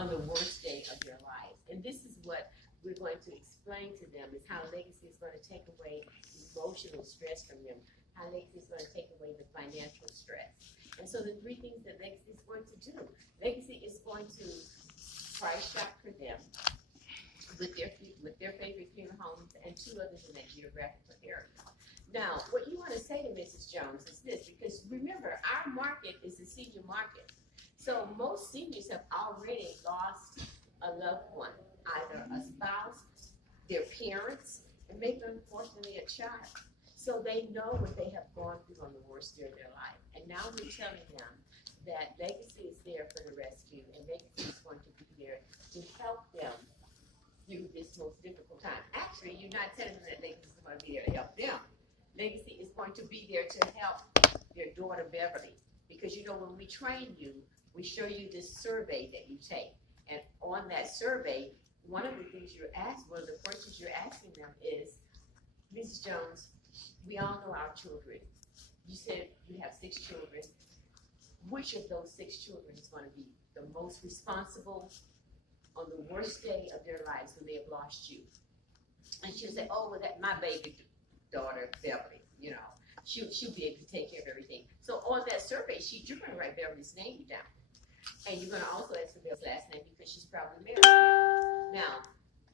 on the worst day of their lives. And this is what we're going to explain to them, is how legacy is going to take away emotional stress from them, how legacy is going to take away the financial stress. And so the three things that legacy is going to do: legacy is going to price shop for them with their favorite funeral homes and two others in that geographical area. Now, what you want to say to Mrs. Jones is this, because remember, our market is the senior market. So most seniors have already lost a loved one, either a spouse, their parents, and maybe unfortunately a child. So they know what they have gone through on the worst day of their life. And now we're telling them that legacy is there for the rescue, and legacy is going to be there to help them through this most difficult time. Actually, you're not telling them that legacy is going to be there to help them. Legacy is going to be there to help their daughter Beverly. Because you know, when we train you, we show you this survey that you take. And on that survey, one of the things you're asked, one of the questions you're asking them is, Mrs. Jones, we all know our children. You said you have 6 children. Which of those 6 children is going to be the most responsible on the worst day of their lives when they have lost you? And she'll say, oh, well, that my baby daughter, Beverly, you know, she'll be able to take care of everything. So on that survey sheet, you're going to write Beverly's name down. And you're going to also ask for Beverly's last name because she's probably married now. Now,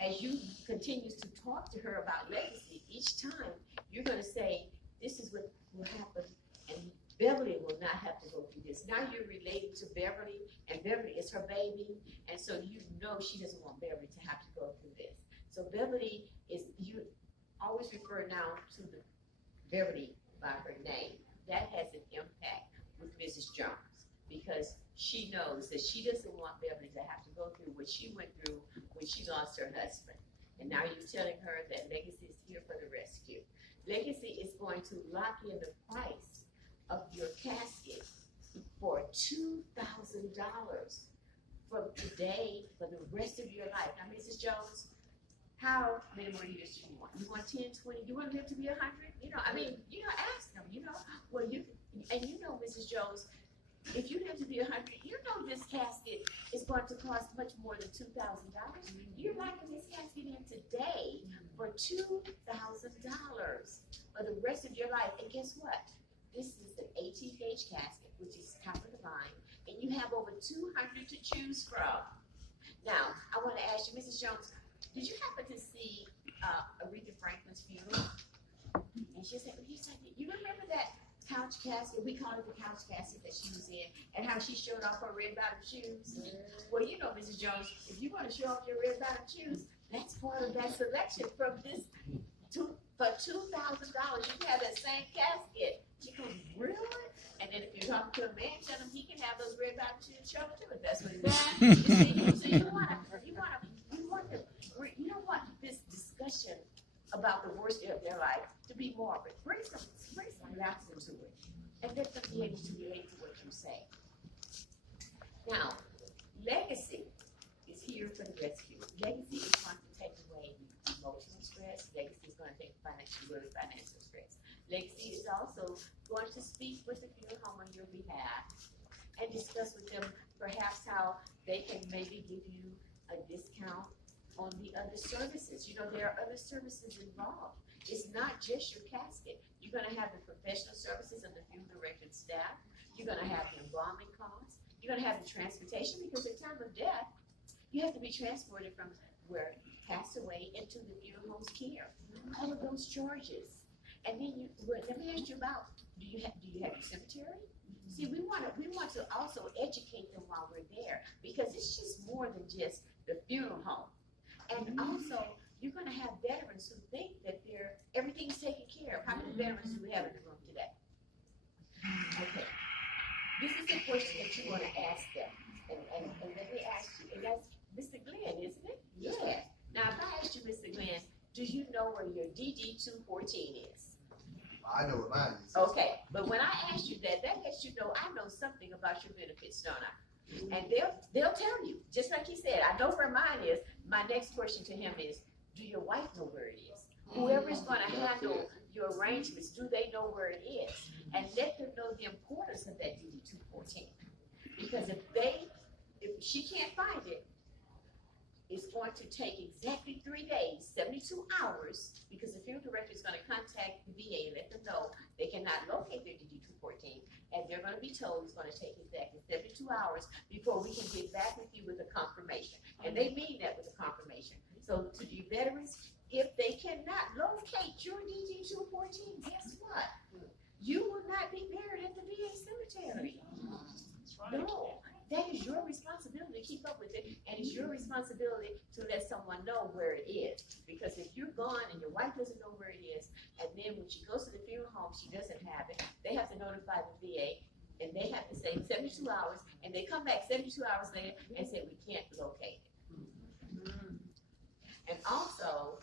as you continue to talk to her about legacy, each time you're going to say, this is what will happen, and Beverly will not have to go through this. Now you're related to Beverly, and Beverly is her baby, and so you know she doesn't want Beverly to have to go through this. So Beverly is, you always refer now to the Beverly by her name. That has an impact with Mrs. Jones, because she knows that she doesn't want Beverly to have to go through what she went through when she lost her husband. And now you're telling her that legacy is here for the rescue. Legacy is going to lock in the price of your casket for $2,000 from today for the rest of your life. Now, Mrs. Jones, how many more years do you want? You want 10, 20? You want to live to be 100? You know, I mean, you know, ask them, you know. Well, you, and you know, Mrs. Jones, if you live to be 100, you know this casket is going to cost much more than $2,000. You're locking this casket in today for $2,000 for the rest of your life. And guess what? This is an 18-gauge casket, which is top of the line, and you have over 200 to choose from. Now, I want to ask you, Mrs. Jones, did you happen to see Aretha Franklin's funeral? And she said, you remember that couch casket? We call it the couch casket that she was in, and how she showed off her red bottom shoes. Well, you know, Mrs. Jones, if you want to show off your red bottom shoes, that's part of that selection from this. For $2,000, you can have that same casket. She goes, really? And then if you're talking to a man, tell him he can have those red bottom shoes shown too, if that's what he wants. So you don't want this discussion about the worst day of their life to be morbid. Bring some laughter to it, and let them be able to relate to what you say. Now, legacy is here for the rescue. Legacy is going to take away emotional stress. Legacy is going to take financial stress. Legacy is also going to speak with the funeral home on your behalf and discuss with them perhaps how they can maybe give you a discount on the other services. You know, there are other services involved. It's not just your casket. You're going to have the professional services of the funeral director and staff. You're going to have the embalming costs. You're going to have the transportation, because at time of death, you have to be transported from where you passed away into the funeral home's care. All of those charges. And then let me ask you about, do you have your cemetery? See, we want to also educate them while we're there, because it's just more than just the funeral home. And also, you're going to have veterans who think that everything's taken care of. How many veterans do we have in the room today? Okay. This is a question that you want to ask them. And let me ask you, and that's Mr. Glenn, isn't it? Yeah. Now, if I asked you, Mr. Glenn, do you know where your DD-214 is? I know what mine is. Okay, but when I asked you that lets you know I know something about your benefits, don't I? And they'll tell you, just like he said, I know where mine is. My next question to him is, do your wife know where it is? Whoever is going to handle your arrangements, do they know where it is? And let them know the importance of that DD-214. Because if she can't find it, it's going to take exactly 3 days, 72 hours, because the funeral director is going to contact the VA and let them know they cannot locate their DD-214, and they're going to be told it's going to take exactly 72 hours before we can get back with you with a confirmation. And they mean that with a confirmation. So to the veterans, if they cannot locate your DD-214, guess what? You will not be buried at the VA cemetery. No, that is your responsibility to keep up with it, and it's your responsibility to let someone know where it is. Because if you're gone and your wife doesn't know where it is, and then when she goes to the funeral home, she doesn't have it, they have to notify the VA, and they have to say 72 hours, and they come back 72 hours later and say, we can't locate it. And also,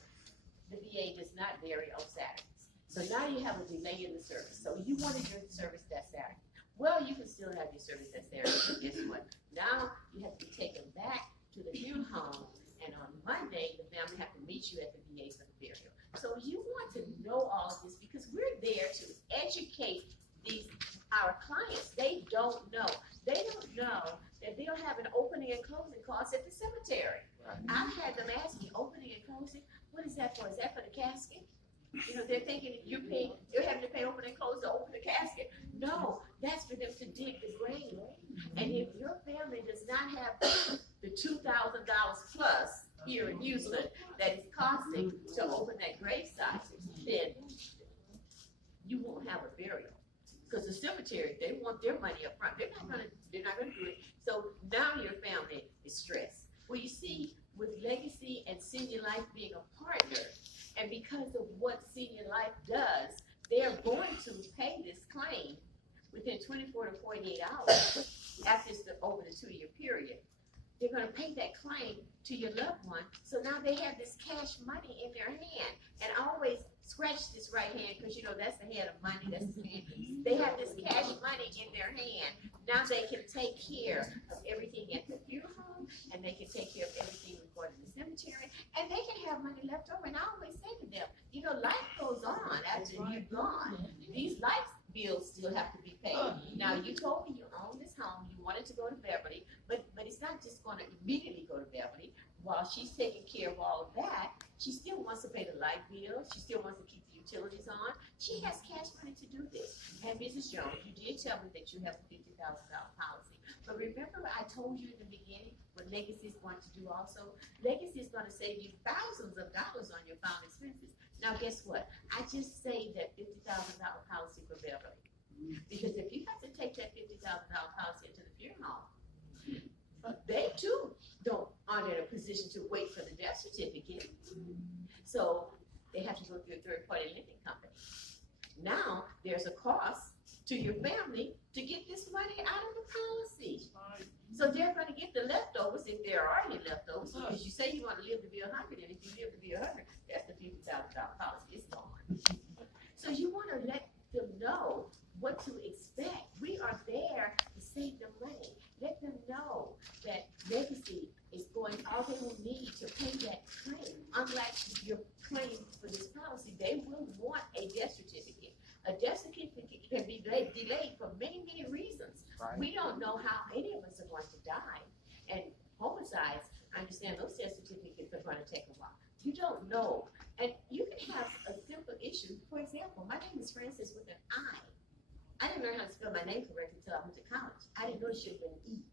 the VA does not vary on Saturdays. So now you have a delay in the service. So you wanted your service that Saturday. Well, you can still have your service that Saturday, but guess what? Now you have to be taken back to the funeral home, and on Monday, the family have to meet you at the VA for the burial. So you want to know all of this because we're there to educate our clients. They don't know. They don't know that they'll have an opening and closing cost at the cemetery. Right. I've had them ask me, opening and closing, what is that for? Is that for the casket? You know, they're thinking you're having to pay open and close to open the casket. No, that's for them to dig the grave. And if your family does not have the $2,000 plus here in Houston that is costing to open that grave site, then you won't have a burial. Because the cemetery, they want their money up front. They're not gonna do it. So now your family is stressed. Well, you see, with Legacy and Senior Life being a partner, and because of what Senior Life does, they're going to pay this claim within 24 to 48 hours after it's over the 2-year period. They're going to pay that claim to your loved one. So now they have this cash money in their hand. And I always scratch this right hand because, you know, that's the head of money. That's the hand. They have this cash money in their hand. Now they can take care of everything at the funeral home, and they can take care of everything recorded in the cemetery, and they can have money left over. And I always say to them, you know, life goes on after you're gone. These life bills still have to be paid. Now, you told me you own this home, you wanted to go to Beverly, but it's not just going to immediately go to Beverly. While she's taking care of all of that, she still wants to pay the light bill. She still wants to keep the utilities on. She has cash money to do this. And Mrs. Jones, you did tell me that you have a $50,000 policy. But remember I told you in the beginning what Legacy is going to do also? Legacy is going to save you thousands of dollars on your final expenses. Now, guess what? I just saved that $50,000 policy for Beverly. Because if you have to take that $50,000 policy into the funeral home, they too aren't in a position to wait for the death certificate. So they have to go through a third-party lending company. Now there's a cost to your family to get this money out of the policy. So they're going to get the leftovers if there are any leftovers, because you say you want to live to be 100, and if you live to be 100, that's the $50,000 policy. It's gone. So you want to let them know what to expect. We are there to save them money. Let them know that Legacy is going, all they will need to pay that claim. Unlike your claim for this policy, they will want a death certificate. A death certificate can be delayed for many, many reasons. Right. We don't know how any of us are going to die. And homicides, I understand those death certificates are going to take a while. You don't know. And you can have a simple issue. For example, my name is Francis with an I. I didn't learn how to spell my name correctly until I went to college. I didn't know it should have been E.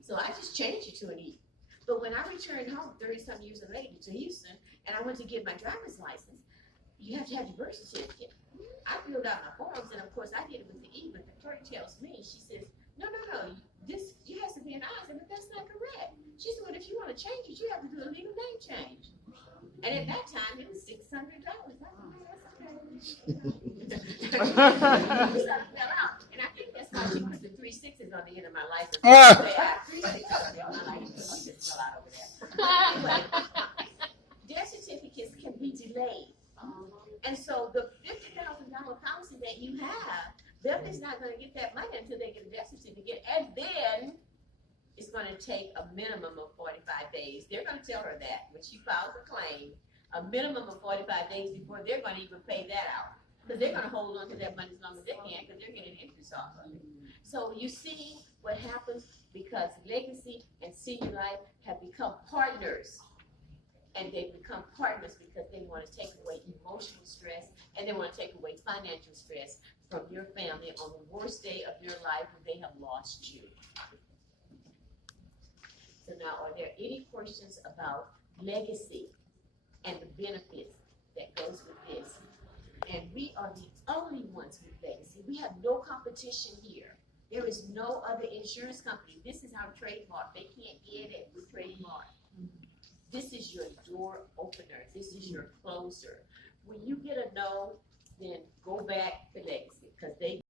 So I just changed it to an E. But when I returned home 30-some years later to Houston, and I went to get my driver's license, you have to have your birth certificate. I filled out my forms, and of course I did it with the E, but Victoria tells me, she says, no, this has to be an I. I said, but that's not correct. She said, well, if you want to change it, you have to do a legal name change. And at that time, it was $600. I said, oh, that's okay. And I think that's why she put the 3 6s on the end of my license. They have 3 6s on my license. She just fell out over there. Anyway, death certificates can be delayed. And so the $50,000 policy that you have, Beverly's not going to get that money until they get a death certificate. And then it's going to take a minimum of 45 days. They're going to tell her that when she files a claim, a minimum of 45 days before they're going to even pay that out. Because they're going to hold on to that money as long as they can, because they're getting interest off of it. So you see what happens because Legacy and Senior Life have become partners. and they become partners because they want to take away emotional stress and they want to take away financial stress from your family on the worst day of your life when they have lost you. So now, are there any questions about legacy and the benefits that goes with this? And we are the only ones with legacy. We have no competition here. There is no other insurance company. This is our trademark. They can't get it with trademark. This is your door opener. This is your closer. When you get a no, then go back to legacy because they